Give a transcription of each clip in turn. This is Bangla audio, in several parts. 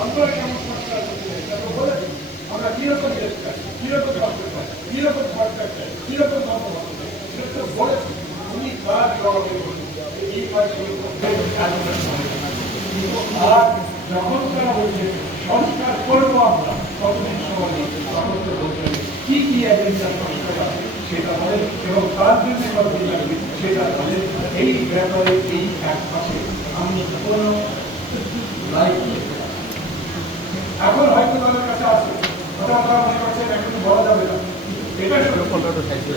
আমরা কেমন সংস্কার করতে চাই তাকে বলেছি আমরা কিরকম দেশ চাই, কিরকম রাষ্ট্র চাই, কিরকম সরকার চাই, কিরকম ধর্মবর্ণ চাই, সেটা তো বলেছি। উনি তার জবাবে এই আর যখন তারা বলছে সংস্কার করবো আমরা কতদিন সময় নেই, তখন তো বলতে কি কি এজেন্ডা সংস্কার আছে সেটা বলেন এবং তার জন্য কতদিন লাগবে সেটা বলেন। এই ব্যাপারে এই এক মাসে আমি কোনো লাইক এখন হয়তো তাদের কাছে আছে, কথা মনে করছেন এখন বলা যাবে না। এটা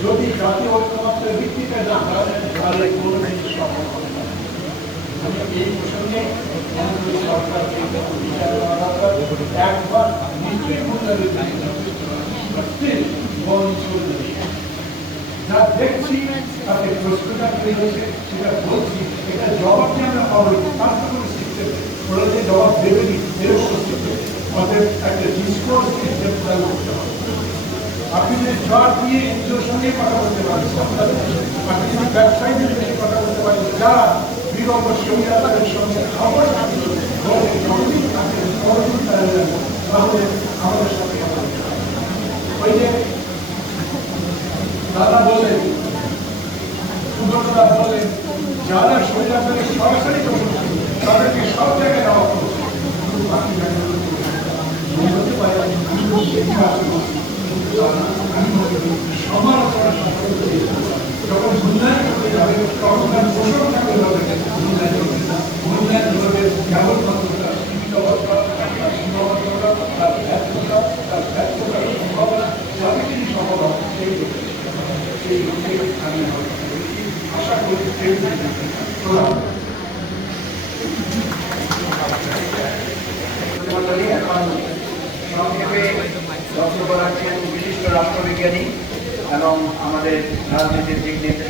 যদি জাতীয় ঐক্যমত্যের ভিত্তিতে না তাহলে কোনো জিনিস সম্ভব হবে না। আমি এই প্রসঙ্গে সরকারকে বিচার করা দরকার, একবার নিশ্চয়ই যা দেখছি তাতে প্রশ্নটা তৈরি হয়েছে সেটা বলছি, এটা জবাব নিয়ে আমরা পাবো তার তো কোনো সিস্টেম ওরা যে জবাব দেবেনি এরকম সিস্টেম আমাদের একটা ডিসকোর্স সিস্টেম চালু করতে হবে। আপনি যদি জবাব দিয়ে এনজিওর সঙ্গে কথা বলতে পারেন, আপনি যদি ব্যবসায়ীদের সঙ্গে কথা বলতে পারেন যারা বিগত স্বৈরাচারের সঙ্গে খবর তাহলে আমাদের সাথে কথা বলতে হবে। ওই যে দাদা বললেন, সুব্রতদা বললেন যারা স্বৈরাচারের সরাসরি তাদেরকে সব জায়গায় দেওয়া করছে, বাকি হতে পারে সমালোচনা যখন মূল্যায়ন করতে যাবে তখন তার পোষণ থাকতে হবে মূল্যায়ন করবে কেবলমাত্র সীমিতবদ্ধতা, তার সীমাবদ্ধতা, তার ব্যর্থতা, তার ব্যর্থতার সম্ভাবনা যাতে তিনি সফল হন সেই আমি আশা করি এখন সংক্ষেপে বক্তব্য রাখছেন বিশিষ্ট রাষ্ট্রবিজ্ঞানী এবং আমাদের রাজনীতির দিক নির্দেশক